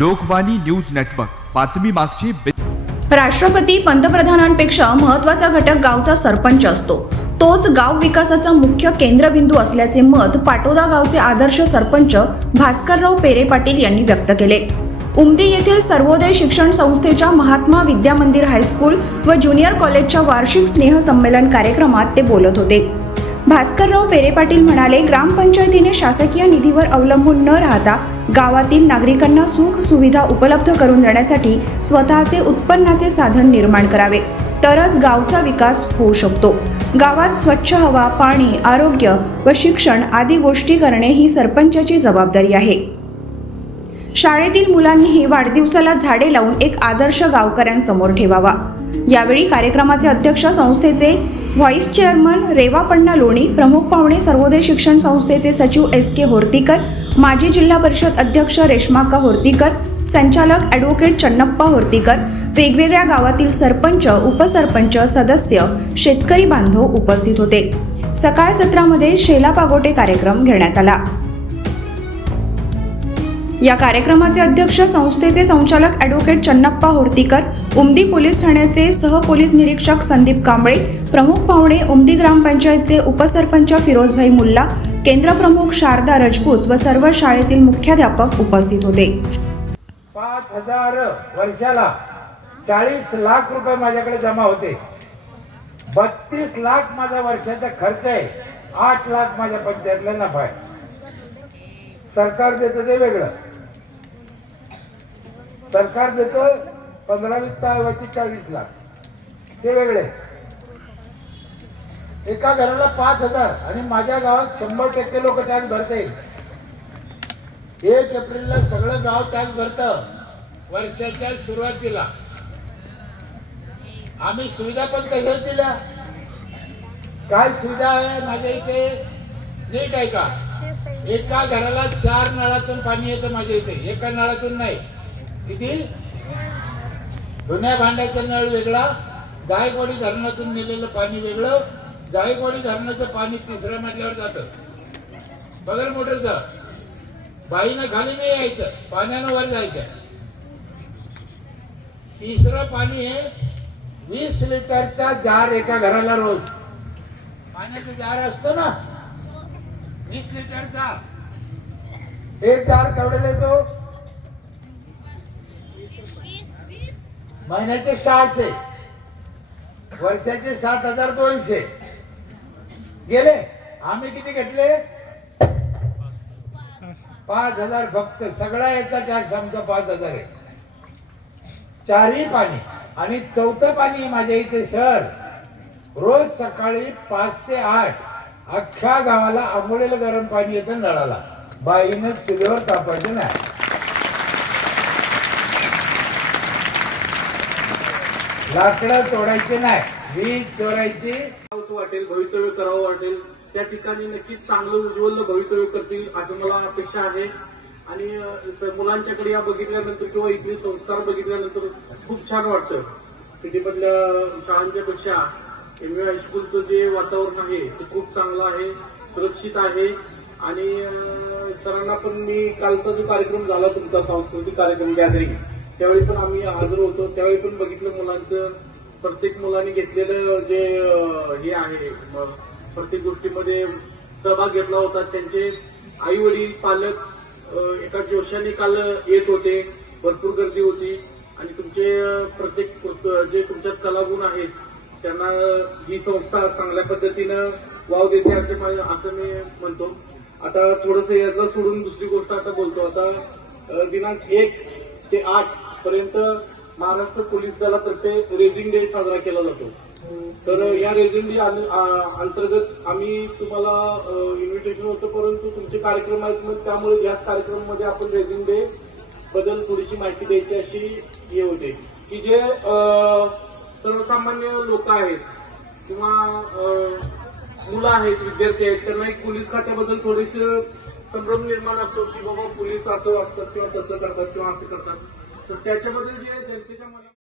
Lokvani news network. बातमी मागची राष्ट्रपती पंतप्रधानांपेक्षा महत्त्वाचा घटक गावचा सरपंच असतो. तोच गाव विकासाचा मुख्य केंद्रबिंदू असल्याचे मत पाटोदा गावचे आदर्श सरपंच भास्करराव पेरे पाटील यांनी व्यक्त केले. उमदी येथील सर्वोदय शिक्षण संस्थेच्या महात्मा विद्या मंदिर हायस्कूल व ज्युनियर कॉलेजच्या वार्षिक स्नेह संमेलन कार्यक्रमात ते बोलत होते. भास्करराव पेरे पाटील म्हणाले ग्रामपंचायतीने शासकीय निधीवर अवलंबून न राहता गावातील नागरिकांना सुख सुविधा उपलब्ध करून देण्यासाठी स्वतःचे उत्पन्नाचे साधन निर्माण करावे. तरच गावचा विकास होऊ शकतो. गावात स्वच्छ हवा पाणी आरोग्य व शिक्षण आदी गोष्टी करणे ही सरपंचाची जबाबदारी आहे. शाळेतील मुलांनीही वाढदिवसाला झाडे लावून एक आदर्श गावकऱ्यांसमोर ठेवावा. यावेळी कार्यक्रमाचे अध्यक्ष संस्थेचे व्हाईस चेअरमन रेवा पण्णा लोणी प्रमुख पाहुणे सर्वोदय शिक्षण संस्थेचे सचिव एस के होर्तीकर माजी जिल्हा परिषद अध्यक्ष रेश्माका होर्तीकर संचालक ॲडव्होकेट चन्नप्पा होर्तीकर वेगवेगळ्या गावातील सरपंच उपसरपंच सदस्य शेतकरी बांधव उपस्थित होते. सकाळ सत्रामध्ये शेला पागोटे कार्यक्रम घेण्यात आला. या कार्यक्रमाचे अध्यक्ष संस्थेचे संचालक ॲडव्होकेट चन्नप्पा होर्तीकर उमदी पोलीस ठाण्याचे सहपोलीस निरीक्षक संदीप कांबळे प्रमुख पाहुणे उमदी ग्रामपंचायतचे उपसरपंच फिरोजभाई मुल्ला केंद्रप्रमुख शारदा राजपूत व सर्व शाळेतील मुख्याध्यापक उपस्थित होते. पाच हजार वर्षाला चाळीस लाख रुपये माझ्याकडे जमा होते. बत्तीस लाख माझा वर्षाचा खर्च आहे. आठ लाख माझ्या पंचायतला नफा आहे. सरकार देतं ते वेगळं. सरकार देतं पंधरा वीस वरती चाळीस लाख. ते वेगळे. एका घराला पाच हजार आणि माझ्या गावात शंभर टक्के लोक टॅक्स भरते. एक एप्रिलला सगळं गाव टॅक्स भरत. वर्षाच्या सुरुवातीला. आम्ही सुविधा पण तशाच दिल्या. काय सुविधा आहे माझ्या इथे? नीट आहे का एका घराला चार नळातून पाणी येतं माझ्या इथे. एका नळातून नाही. किती? धुण्या भांड्याचा नळ वेगळा जायकवाडी धरणातून नेलेलं पाणी वेगळं जायकवाडी धरणाचं पाणी तिसऱ्या मजल्यावर जातं. बगर मोटरचं बाईनं खाली नाही यायचं पाण्यानं वर जायचं. तिसरं पाणी आहे वीस लिटरचा जार एका घराला रोज. पाण्याचा जार असतो ना? वीस लिटरचा. एक जार कवडेला येतो. महिन्याचे सहाशे. वर्षाचे सात हजार दोनशे. गेले? आम्ही किती घेतले? पाच हजार फक्त. सगळा याचा टॅक्स आमचा पाच हजार आहे. चारही पाणी. आणि चौथं पाणी माझ्या इथे सर रोज सकाळी पाच ते आठ अख्ख्या गावाला आंघोळीला गरम पाणी येतं नळाला. बाईनं चुलीवर तापायचं नाही. लाकडं तोडायचे नाही वीज चोरायची. वाटेल भवितव्य करावं वाटेल त्या ठिकाणी नक्कीच चांगलं उज्ज्वल भवितव्य करतील असं मला अपेक्षा आहे. आणि स- मुलांच्याकडे या बघितल्यानंतर किंवा इथले संस्कार बघितल्यानंतर खूप छान वाटतं. सिटीमधल्या शाळांच्या पेक्षा एम यू हायस्कूलचं जे वातावरण आहे ते खूप चांगलं आहे सुरक्षित आहे. आणि सरांना पण मी कालचा जो कार्यक्रम झाला तुमचा सांस्कृतिक कार्यक्रम गॅदरिंग त्यावेळी पण आम्ही हजर होतो. त्यावेळी पण बघितलं मुलांचं. प्रत्येक मुलांनी घेतलेलं जे हे आहे प्रत्येक गोष्टीमध्ये सहभाग घेतला होता. त्यांचे आई वडील पालक एका जोशाने काल येत होते. भरपूर गर्दी होती. आणि तुमचे प्रत्येक जे तुमच्यात कलागुण आहेत त्यांना ही संस्था चांगल्या पद्धतीनं वाव देते असं असं मी म्हणतो. आता थोडंसं यातलं सोडून दुसरी गोष्ट आता बोलतो. आता दिनांक एक ते आठ पर्यंत महाराष्ट्र पोलीस दलातर्फे रेझिंग डे साजरा केला जातो. तर या रेझिंग डे अंतर्गत आम्ही तुम्हाला इन्व्हिटेशन होतं परंतु तुमचे कार्यक्रम आहेत मग त्यामुळे याच कार्यक्रमामध्ये आपण रेझिंग डे बद्दल थोडीशी माहिती द्यायची अशी हे होते. की जे अं, सर्वसामान्य लोक आहेत किंवा अं, मुलं आहेत विद्यार्थी आहेत त्यांना एक पोलीस खात्याबद्दल थोडीशी संभ्रम निर्माण असतो की बाबा पोलीस असं वागतात किंवा तसं करतात किंवा असं करतात. तर त्याच्याबद्दल जे जनतेच्या मनात